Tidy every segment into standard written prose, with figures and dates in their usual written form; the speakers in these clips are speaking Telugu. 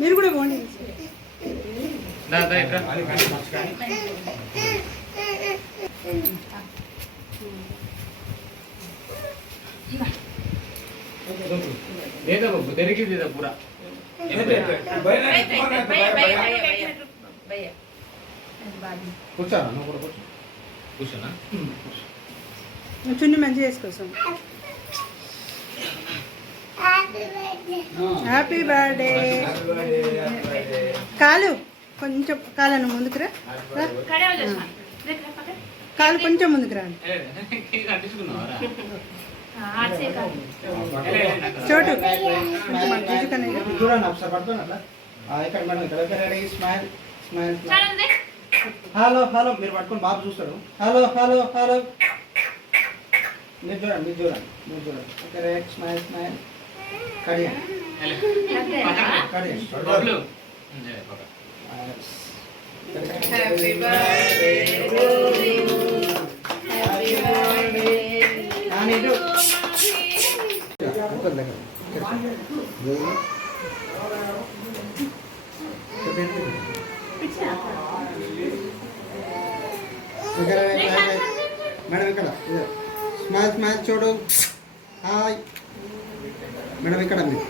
మీరు కూడా పోండి. లేదా బాబు తెరిగింది పూరా కూర్చోనా నువ్వు కూడా కూర్చోనా చున్ని మంచిగా వేసుకోసం. Happy birthday. కాలు కొంచెం కాలను ముందుకురా, కాలు కొంచెం ముందుకు రా. చోటు చూడండి ఒకసారి పడుతుంది అట్లా. ఇక్కడ మేడం ఇక్కడ ready. Smile smile. Hello hello మీరు పట్టుకొని బాబు చూస్తాడు. హలో హలో హలో మీరు చూడండి మీరు చూడండి మీరు చూడండి. Okay right. Smile smile. కడియా కడియా. Happy birthday to you. Happy birthday Nani డు. మేడం ఇక్కడ స్మైల్ స్మైల్ చూడు. హాయ్ మేడం ఇక్కడ మీరు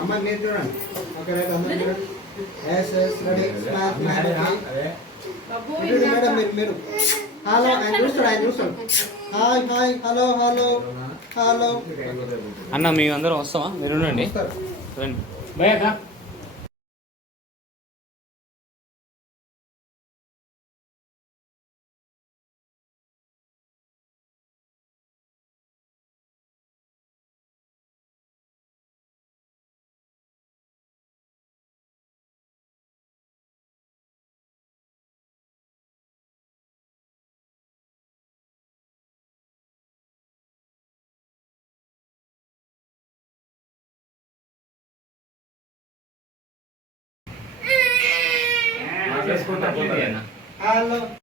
అమ్మాయి మీరు చూడండి. Okay right. అందరూ చూడండి. Yes yes ready. మేడం మీరు హలో ఆయన చూస్తాడు ఆయన చూస్తాడు. Hi hi hello hello hello అన్న మేము అందరం వస్తామా? మీరు ఉండండి రండి. భయ్యా హలో